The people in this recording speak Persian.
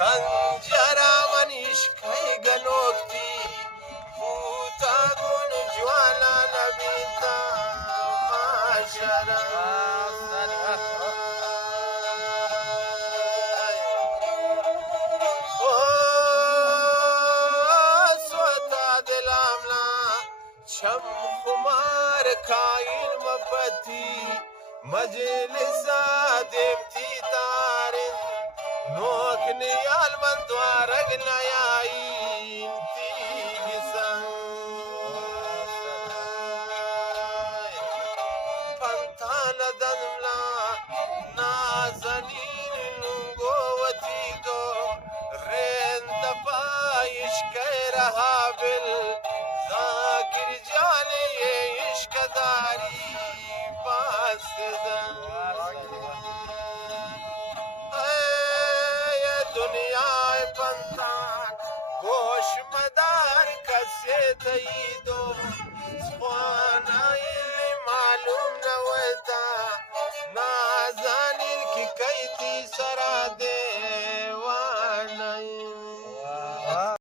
خنجر من عشقی گنوکتی بوتا گون جوالا نبیتا ماشرا سوتا دلامنا چم خمار کائن مفتی مجلسا دیمتی تارن نوک نیال من دوارگ نیائین تیگسن پنتان دنملا نازنین نگوتی تو رین دفاعش که رها بل ذاکر جانے یہ عشق داری باسدن اے دنیا پنتان گوش مدار کسی تیدو